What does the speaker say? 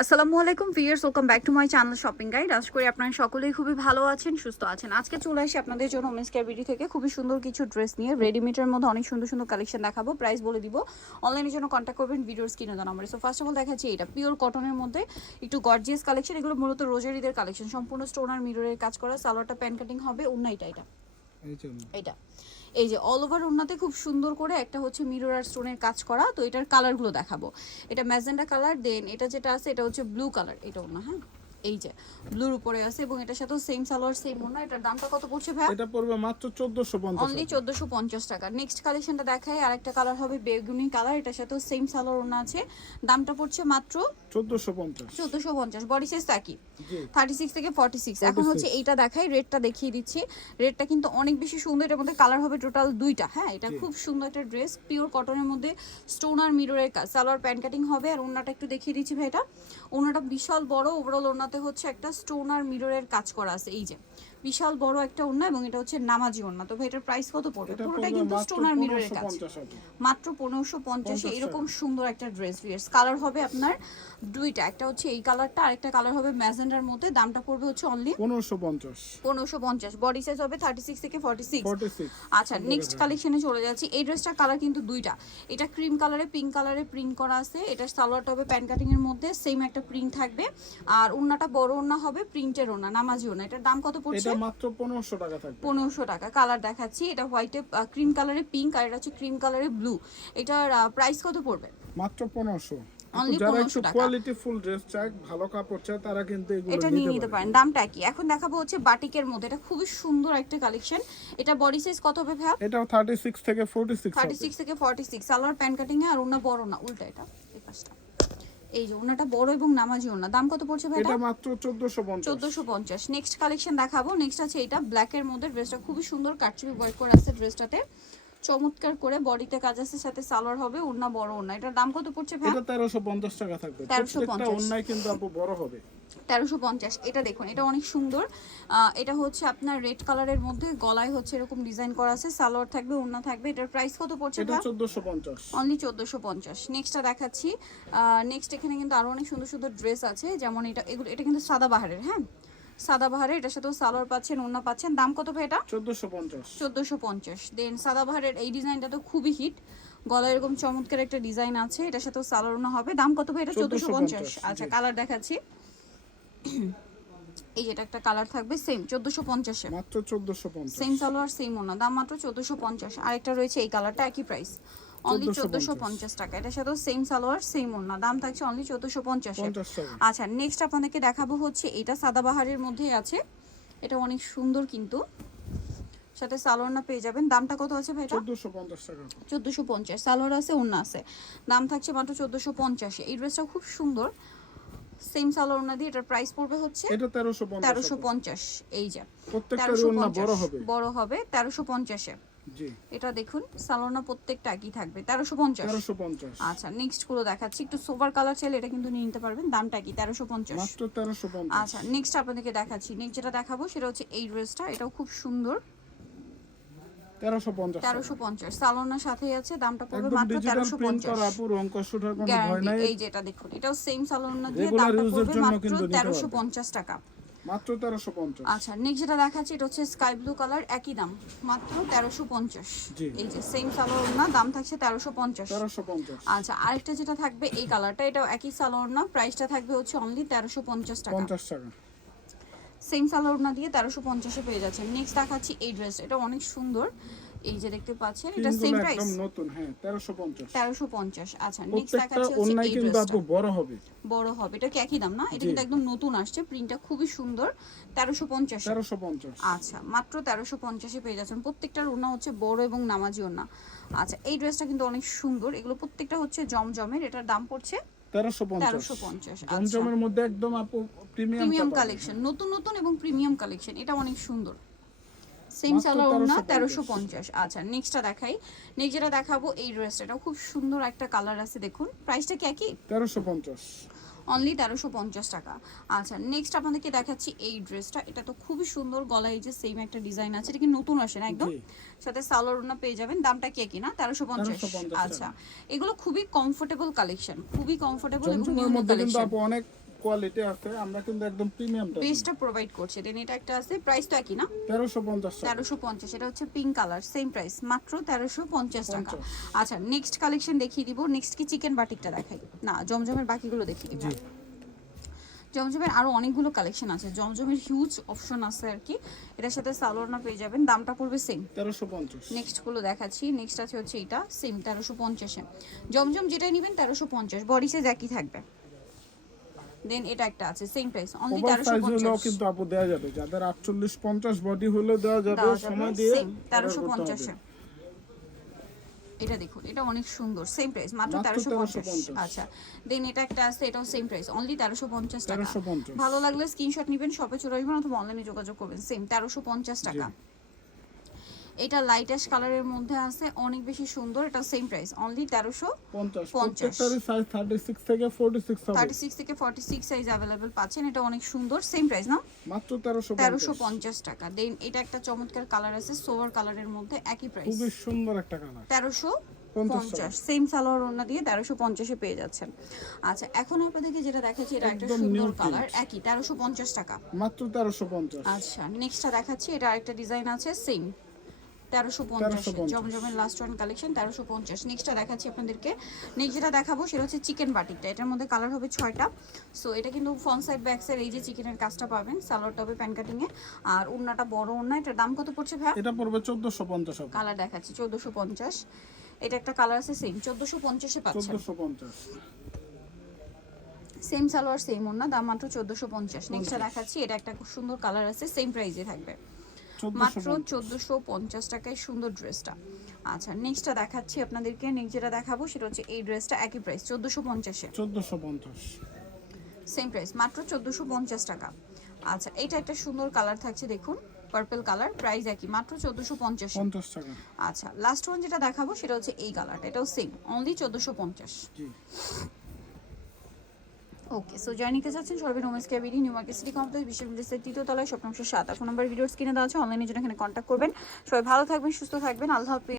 আসসালামু আলাইকুম viewers, welcome back to my channel shopping guide. আশা করি আপনারা সকলেই খুবই ভালো আছেন, সুস্থ আছেন। আজকে চলে আসি আপনাদের জন্য ওমেন্স কেয়ার বিডি থেকে খুবই সুন্দর কিছু ড্রেস নিয়ে। রেডিমেডের মধ্যে অনেক সুন্দর সুন্দর কালেকশন দেখাবো, প্রাইস বলে দিব। অনলাইনের জন্য কন্ট্যাক্ট করবেন ভিডিওর স্ক্রিনে দেওয়া নম্বরে। সো ফার্স্ট অফ অল দেখাচ্ছি এটা পিওর কটনের মধ্যে একটু গর্জিয়াস কালেকশন। এগুলো মূলত রোজারিদের কালেকশন, সম্পূর্ণ স্টোন আর মিররের কাজ করা। সালোয়ারটা প্যান কাটিং হবে, ওন্না এটা এই যে অল ওভার ওন্নাতে খুব সুন্দর করে একটা হচ্ছে মিরর আর স্টোনের কাজ করা। তো এটার কালারগুলো দেখাবো। এটা ম্যাজেন্ডা কালার, দেন এটা যেটা আছে এটা হচ্ছে ব্লু কালার। এটা ওন্না, হ্যাঁ এই যে ব্লুর উপরে আছে এবং এটার সাথেও সেম সালোয়ার সেম ওন্না। এটার দামটা কত পড়ছে ভাই? এটা পড়বে মাত্র 1450 অনলি 1450 টাকা। নেক্সট কালেকশনটা দেখাই, আরেকটা কালার হবে বেগুনি কালার, এটার সাথেও সেম সালোয়ার ওন্না আছে। দামটা পড়ছে মাত্র 1450। বডি সাইজ একই, 36 থেকে 46। এখন হচ্ছে এইটা দেখাই, রেডটা দেখিয়ে দিচ্ছি। রেডটা কিন্তু অনেক বেশি সুন্দর। এটার মধ্যে কালার হবে টোটাল দুইটা। হ্যাঁ, এটা খুব সুন্দর একটা ড্রেস, পিওর কটনের মধ্যে স্টোন আর মিররের কাজ। সালোয়ার প্যান্ট কাটিং হবে। আর ওন্নাটা একটু দেখিয়ে দিচ্ছি ভাই। এটা ওন্নাটা বিশাল বড়, ওভারঅল ওন্নাতে হচ্ছে একটা স্টোন আর মিররের কাজ করা আছে। এই যে বিশাল বড় একটা ওন্না এবং এটা হচ্ছে নামাজি ওন্না। তো ভাই এটার প্রাইস কত পড়বে? পুরোটাই কিন্তু স্টোন আর মিররের কাজ, মাত্র 1550। এরকম সুন্দর একটা ড্রেস। ভিউয়ার্স, কালার হবে আপনার দুইটা, একটা হচ্ছে এই কালারটা, আরেকটা কালার হবে ম্যাজেন্ডার মধ্যে। দামটা পড়বে হচ্ছে অনলি 1550। বডি সাইজ হবে 36 থেকে 46। আচ্ছা, নেক্সট কালেকশনে চলে যাচ্ছি। এই ড্রেসটার কালার কিন্তু দুইটা, এটা ক্রিম কালারে পিঙ্ক কালারে প্রিন্ট করা আছে। এটা সালোয়ারটা হবে প্যান্ট কাটিং এর মধ্যে, সেম একটা প্রিন্ট থাকবে। আর ওন্নাটা বড় ওন্না হবে, প্রিন্টের ওন্না, নামাজি ওন্না। এটার দাম কত পড়ছে? এটা মাত্র 1500 টাকা থাকবে। 1500 টাকা। কালার দেখাচ্ছি, এটা হোয়াইটে ক্রিম কালারে পিঙ্ক, আর এটা হচ্ছে ক্রিম কালারে ব্লু। এটার প্রাইস কত পড়বে? মাত্র 1500। অনলি 1500 টাকা। কোয়ালিটি ফুল ড্রেস চাই, ভালো কাপড় চাই, তারা কিন্তু এগুলো এটা নিয়ে নিতে পারেন। দামটা কি? এখন দেখাবো হচ্ছে বাটিকের মধ্যে, এটা খুবই সুন্দর একটা কালেকশন। এটা বডি সাইজ কত হবে ভাই? এটাও 36 থেকে 46 36 থেকে 46। সালোয়ার প্যান্ট কাটিং এ, আর ওন্না বড় না, উল্টা এটা এই পাশটা। এই যে ওন্নাটা বড় এবং নামাজি ওন্না। দাম কত পড়ছে ভাই? এটা মাত্র 1450। 1450। নেক্সট কালেকশন দেখাবো। নেক্সট আছে এটা ব্ল্যাক এর মধ্যে। ড্রেসটা খুবই সুন্দর, কাটচুপি ওয়ার্ক করা আছে ড্রেসটাতে, চমৎকার করে বডিতে কাজ আছে, সাথে সালোয়ার হবে, ওন্না বড় ওন্না। এটার দাম কত পড়ছে ভাই? এটা 1350 টাকা থাকবে। 1350। প্রত্যেকটা ওন্নাই কিন্তু আপু বড় হবে। 1350। এটা দেখুন, এটা অনেক সুন্দর। এটা হচ্ছে আপনার রেড কালারের মধ্যে, গলায় হচ্ছে এরকম ডিজাইন করা আছে, সালোয়ার থাকবে, ওন্না থাকবে। এটার প্রাইস কত পড়ছে? এটা 1450। অনলি 1450। নেক্সটটা দেখাচ্ছি। নেক্সট এখানে কিন্তু আরো অনেক সুন্দর সুন্দর ড্রেস আছে, যেমন এটা কিন্তু সাদাবাহারের। হ্যাঁ, সাদাবাহারের, এটার সাথেও সালোয়ার পাচ্ছেন, ওন্না পাচ্ছেন। দাম কত ভাই এটা? 1450। দেন সাদাবাহারের এই ডিজাইনটা তো খুবই হিট, গলায় এরকম চমৎকার একটা ডিজাইন আছে, এটার সাথেও সালোয়ার ওন্না হবে। দাম কত ভাই এটা? 1450। আচ্ছা, কালার দেখাচ্ছি। এই যেটা একটা কালার থাকবে সেম 1450 এ, মাত্র 1450। সেম সালোয়ার সেম ওন্না, দাম মাত্র 1450। আরেকটা রয়েছে এই কালারটা, একই প্রাইস, অনলি 1450 টাকা। এটার সাথেও সেম সালোয়ার সেম ওন্না, দাম থাকছে অনলি 1450 এ। আচ্ছা, নেক্সট আপনাদেরকে দেখাবো হচ্ছে এটা সাদাবাহারের মধ্যেই আছে। এটা অনেক সুন্দর, কিন্তু সাথে সালোয়ার না পেয়ে যাবেন। দামটা কত আছে ভাই? 1450 টাকা। 1450। সালোয়ার আছে, ওন্না আছে, দাম থাকছে মাত্র 1450 এ। এই ড্রেসটা খুব সুন্দর, সেম সালোয়ার ওন্না দিয়ে। এটার প্রাইস পড়বে হচ্ছে এটা 1350। এই যে প্রত্যেকটা ওন্না বড় হবে, বড় হবে 1350 এ। জি, এটা দেখুন, সালোনা প্রত্যেকটা একই থাকবে 1350। আচ্ছা, নেক্সট গুলো দেখাচ্ছি। একটু সোভার কালার চাইলে এটা কিন্তু নিয়ে নিতে পারবেন, দামটা কি? 1350, মাত্র 1350। আচ্ছা, নেক্সট আপনাদেরকে দেখাচ্ছি। নেক্সট যেটা দেখাবো সেটা হচ্ছে এই ড্রেসটা। এটাও খুব সুন্দর, 1350। সালোনার সাথেই আছে, দামটা পড়বে মাত্র 1350। এই যে এটা দেখুন, এটাও সেম সালোনা দিয়ে, দামটা পড়বে মাত্র 1350 টাকা, মাত্র 1350। আচ্ছা, নেক্সট যেটা দেখাচ্ছি এটা হচ্ছে স্কাই ব্লু কালার, একই দাম, মাত্র 1350। এই যে সেম সালোয়ার না, দাম থাকছে 1350। আচ্ছা, আরেকটা যেটা থাকবে এই কালারটা, এটাও একই সালোয়ার না, প্রাইসটা থাকবে হচ্ছে অনলি 1350 টাকা। সেম সালোয়ার না দিয়ে 1350 এ পেয়ে যাচ্ছেন। নেক্সট দেখাচ্ছি এই ড্রেস, এটা অনেক সুন্দর। এই যে দেখতে পাচ্ছেন, এটা সেম প্রাইস, একদম নতুন, হ্যাঁ 1350। আচ্ছা, নেক্সট দেখাচ্ছি হচ্ছে ওন্নাই এই কিন্তু ড্রেসটা, আপু বড় হবে, বড় হবে। এটা কি একই দাম না? এটা কিন্তু একদম নতুন আসছে, প্রিন্টটা খুবই সুন্দর, 1350। আচ্ছা, মাত্র 1350 এ পেয়ে যাচ্ছেন। প্রত্যেকটার ওন্না হচ্ছে বড় এবং নামাজি ওন্না। আচ্ছা, এই ড্রেসটা কিন্তু অনেক সুন্দর। এগুলো প্রত্যেকটা হচ্ছে জমজমের। এটার দাম পড়ছে 1350। জমজমের মধ্যে একদম আপু প্রিমিয়াম কালেকশন, নতুন নতুন এবং প্রিমিয়াম কালেকশন। এটা অনেক সুন্দর, সেম সালোয়ার না, 1350। আচ্ছা, নেক্সটটা দেখাই। নেক্সট যেটা দেখাবো এই ড্রেসটা, এটা খুব সুন্দর একটা কালার আছে, দেখুন। প্রাইসটা কি একই? 1350। অনলি 1350 টাকা। আচ্ছা, নেক্সট আপনাদেরকে দেখাচ্ছি এই ড্রেসটা। এটা তো খুবই সুন্দর, গলায় যে সেম একটা ডিজাইন আছে, এটা কি নতুন আসে না একদম, সাথে সালোয়ার ওন্না পেয়ে যাবেন। দামটা কি একই না? 1350। আচ্ছা, এগুলো খুবই কমফোর্টেবল কালেকশন, খুবই কমফোর্টেবল এবং নিউ কালেকশন। অনেক কোয়ালিটি আছে, আমরা কিন্তু একদম প্রিমিয়ামটা বেস্টটা প্রোভাইড করছে। দেন এটা একটা আছে, প্রাইস তো একই না? 1350 টাকা। 1350, এটা হচ্ছে পিঙ্ক কালার, সেম প্রাইস মাত্র 1350 টাকা। আচ্ছা নেক্সট কালেকশন দেখিয়ে দিব। নেক্সট কি চিকেন বাটিকটা দেখাই না, জমজমের বাকিগুলো দেখিয়ে দিব। জমজমের আরো অনেকগুলো কালেকশন আছে, জমজমের হিউজ অপশন আছে আর কি। এটার সাথে সালোয়ারনা পেয়ে যাবেন, দামটা পড়বে সেম 1350। নেক্সট গুলো দেখাচ্ছি। নেক্সট আছে হচ্ছে এটা সেম 1350 এ। জমজম যেটাই নেবেন 1350, বডি সাইজ একই থাকবে। দেন এটা একটা আছে same price only over size হলো 1350, কিন্তু আপু দেওয়া যাবে, যাদের 48 50 বডি হলো দেওয়া যাবে, সময় দিয়ে সেম 1350 এ। এটা দেখুন, এটা অনেক সুন্দর, সেম প্রাইস মাত্র 1350। আচ্ছা দেন এটা একটা আছে, এটাও সেম প্রাইস অনলি 1350 টাকা। 1350। ভালো লাগলে স্ক্রিনশট নেবেন, শপে চলে আসবেন অথবা অনলাইনে যোগাযোগ করবেন, সেম 1350 টাকা। এটা লাইট অ্যাশ কালারের মধ্যে আছে, অনেক বেশি সুন্দর, এটা সেম প্রাইস অনলি 1350। প্রত্যেকটারই সাইজ 36 থেকে 46 হবে। 36 থেকে 46 সাইজ अवेलेबल পাচ্ছেন। এটা অনেক সুন্দর, সেম প্রাইস না, মাত্র 1350। 1350 টাকা। দেন এটা একটা চমৎকার কালার আছে, সোভার কালারের মধ্যে, একই প্রাইস খুবই সুন্দর একটা কালার, 1350, সেম সালোয়ার ওড়না দিয়ে 1350 এ পেয়ে যাচ্ছেন। আচ্ছা এখন আপনাদেরকে যেটা দেখাচ্ছি, এটা একটা সুন্দর কালার, একই 1350 টাকা মাত্র 1350। আচ্ছা নেক্সটটা দেখাচ্ছি, এটা আরেকটা ডিজাইন আছে সেম 1350, জমজমের লাস্ট ওয়ান কালেকশন 1350। নেক্সটটা দেখাচ্ছি আপনাদেরকে। নেক্সট যেটা দেখাবো সেটা হচ্ছে চিকেন বাটিকটা, এটার মধ্যে কালার হবে 6টা। সো এটা কিন্তু ফ্রন্ট সাইড ব্যাক সাইড এই যে চিকেনের কাজটা পাবেন, সালোয়ারটা হবে প্যান কাটিং এ, আর ওড়নাটা বড় ওড়না। এটার দাম কত পড়ছে ভাই? এটা পড়বে 1450 হবে। কালার দেখাচ্ছি 1450। এটা একটা কালার আছে সেম 1450 এ পাচ্ছেন, 1450। সেম সালোয়ার সেম ওড়না, দাম মাত্র 1450। নেক্সটটা দেখাচ্ছি, এটা একটা খুব সুন্দর কালার আছে, সেম প্রাইসে থাকবে মাত্র 1450 টাকায় সুন্দর ড্রেসটা। আচ্ছা নেক্সটটা দেখাচ্ছি আপনাদেরকে। নেক্সট যেটা দেখাবো সেটা হচ্ছে এই ড্রেসটা, একই প্রাইস 1450 এ, 1450 সেম প্রাইস মাত্র 1450 টাকা। আচ্ছা এটা একটা সুন্দর কালার থাকছে, দেখুন পার্পল কালার, প্রাইস একই মাত্র 1450 টাকা। আচ্ছা লাস্ট ওয়ান যেটা দেখাবো সেটা হচ্ছে এই কালারটা, এটাও সেম অনলি 1450। জি ওকে, সো যারা নিতে চাচ্ছেন সরবিন ওমেন্স ক্যাবিডি নিউ মার্কেট সিটি কমপ্লেক্স বিশ্ববিদ্যালয়ের 3য় তলায়, শপ নম্বর 7। ফোন নাম্বার ভিডিওস কিনে দেওয়া আছে, অনলাইনে জন্য এখানে কন্ট্যাক্ট করবেন। সবাই ভালো থাকবেন, সুস্থ থাকবেন, আল্লাহ হাফেজ।